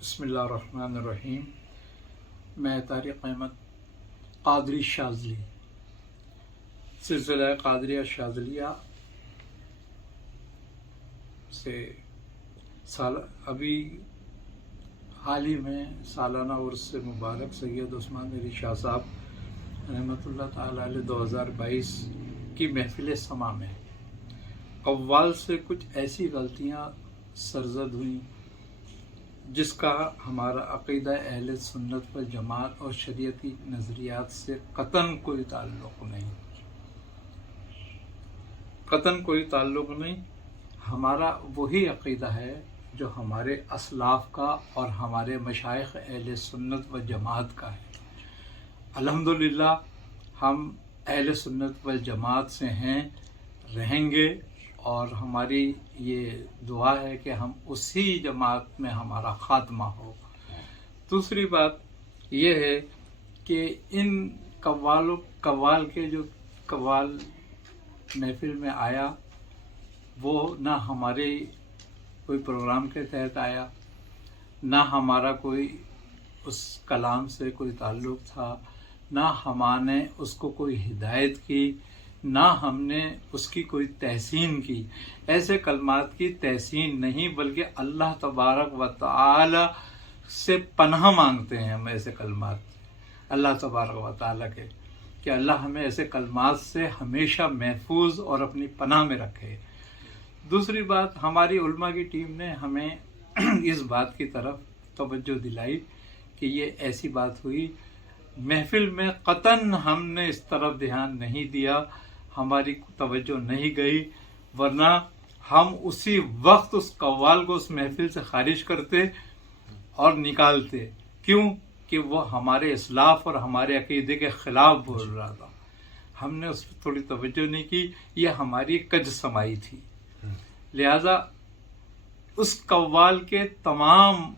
बिस्मिल्लाहिर्रहमानिर्रहीम। मैं तारिक अहमद कादरी शाज़ली सिलसिला कादरिया शाज़लिया से अभी हाल ही में सालाना उर्स मुबारक सैयद उस्मान अली शाह साहब रहमतुल्लाह ताला अलैह 2022 की महफिल समा में कव्वाल से कुछ ऐसी गलतियां सरजद हुई जिसका हमारा अक़ीदा अहले सुन्नत व जमात और शरीयती नज़रियात से कतन कोई ताल्लुक़ नहीं। हमारा वही अक़ीदा है जो हमारे असलाफ़ का और हमारे मशाइख़ अहले सुन्नत व जमात का है। अल्हम्दुलिल्लाह हम अहले सुन्नत व जमात से हैं, रहेंगे, और हमारी ये दुआ है कि हम उसी जमात में हमारा ख़ात्मा हो। दूसरी बात ये है कि इन कव्वाल के जो कव्वाल महफिल में आया वो ना हमारे कोई प्रोग्राम के तहत आया, ना हमारा कोई उस कलाम से कोई ताल्लुक़ था, ना हमने उसको कोई हिदायत की, ना हमने उसकी कोई तहसीन की। ऐसे कलमात की तहसीन नहीं, बल्कि अल्लाह तबारक व तआला से पनाह मांगते हैं हम ऐसे कलमात अल्लाह तबारक व तआला के, कि अल्लाह हमें ऐसे कलमात से हमेशा महफूज और अपनी पनाह में रखे। दूसरी बात, हमारी उलमा की टीम ने हमें इस बात की तरफ तवज्जो दिलाई कि ये ऐसी बात हुई, महफिल में कतन हमने इस तरफ ध्यान नहीं दिया, हमारी तवज्जो नहीं गई, वरना हम उसी वक्त उस कव्वाल को उस महफिल से खारिज करते और निकालते। क्यों? कि वो हमारे इस्लाफ और हमारे अकीदे के ख़िलाफ़ बोल रहा था। हमने उस पर थोड़ी तवज्जो नहीं की, ये हमारी कज समाई थी। लिहाजा उस कव्वाल के तमाम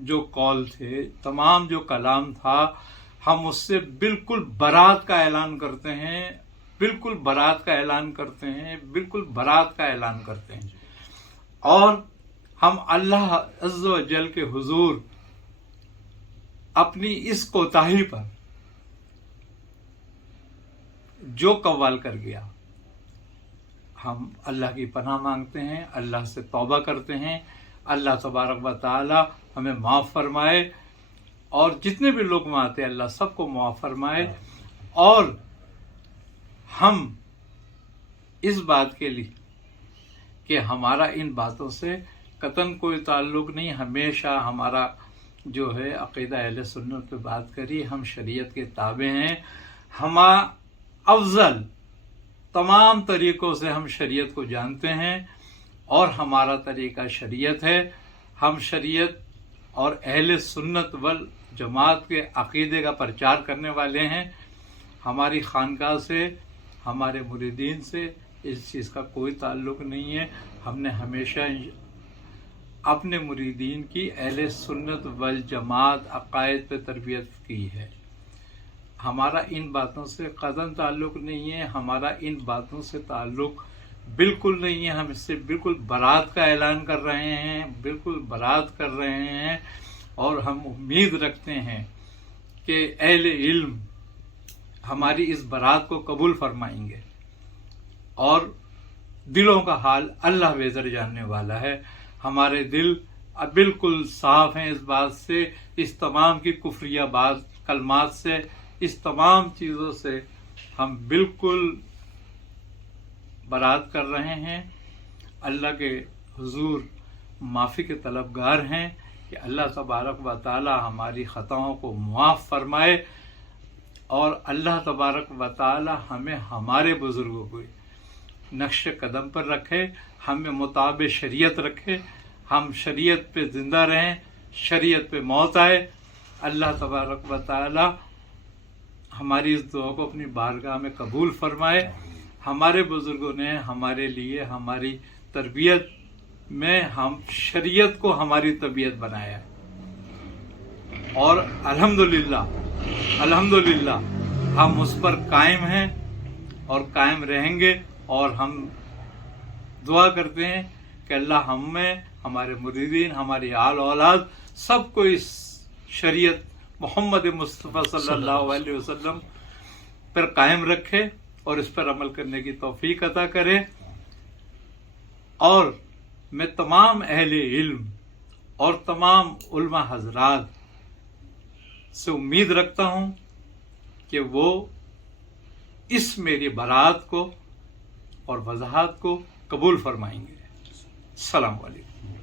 जो कौल थे, तमाम जो कलाम था, हम उससे बिल्कुल बरात का ऐलान करते हैं, बिल्कुल बरात का ऐलान करते हैं। और हम अल्लाह अज़्ज़ व जल के हुजूर अपनी इस कोताही पर जो कव्वाल कर गया, हम अल्लाह की पनाह मांगते हैं, अल्लाह से तौबा करते हैं। अल्लाह तबारक व तआला हमें माफ़ फरमाए, और जितने भी लोग वहाँ आते अल्लाह सबको माफ़ फरमाए। और हम इस बात के लिए कि हमारा इन बातों से कतन कोई ताल्लुक़ नहीं, हमेशा हमारा जो है अक़ीदा अहले सुन्नत पे बात करी, हम शरीयत के ताबे हैं। हम अफजल तमाम तरीक़ों से हम शरीयत को जानते हैं, और हमारा तरीक़ा शरीयत है। हम शरीयत और अहले सुन्नत वल जमात के अक़ीदे का प्रचार करने वाले हैं। हमारी खानकाह से, हमारे मुरीदीन से इस चीज़ का कोई ताल्लुक़ नहीं है। हमने हमेशा अपने मुरीदीन की अहले सुन्नत वल जमात अक़ायद पे तरबियत की है। हमारा इन बातों से कतई ताल्लुक़ नहीं है, हमारा इन बातों से ताल्लुक़ बिल्कुल नहीं है। हम इससे बिल्कुल बरात का ऐलान कर रहे हैं, बिल्कुल बरात कर रहे हैं, और हम उम्मीद रखते हैं कि अहले इल्म हमारी इस बरात को कबूल फरमाएंगे। और दिलों का हाल अल्लाह बेहतर जानने वाला है। हमारे दिल अब बिल्कुल साफ हैं इस बात से, इस तमाम की कुफ्रिया बात कलमात से, इस तमाम चीज़ों से हम बिल्कुल बरात कर रहे हैं। अल्लाह के हुजूर माफ़ी के तलबगार हैं कि अल्लाह तबारक व तआला हमारी ख़ताओं को मुआफ़ फरमाए, और अल्लाह तबारक व तआला हमें हमारे बुज़ुर्गों को नक्श कदम पर रखे, हमें मुताबिक शरीयत रखे, हम शरीयत पे ज़िंदा रहें, शरीयत पे मौत आए। अल्लाह तबारक व तआला हमारी इस दुआ को अपनी बारगाह में कबूल फरमाए। हमारे बुज़ुर्गों ने हमारे लिए हमारी तरबियत में हम शरीयत को हमारी तबीयत बनाया, और अल्हम्दुलिल्लाह हम उस पर कायम हैं और कायम रहेंगे। और हम दुआ करते हैं कि अल्लाह हमें, हमारे मुरीदीन, हमारी आल औलाद سب کو اس شریعت محمد مصطفیٰ صلی اللہ علیہ وسلم پر قائم رکھے اور اس پر عمل کرنے کی توفیق عطا کرے. اور میں تمام اہل علم اور تمام علماء حضرات سے امید رکھتا ہوں کہ وہ اس میری برات کو اور وضاحت کو قبول فرمائیں گے. السلام علیکم.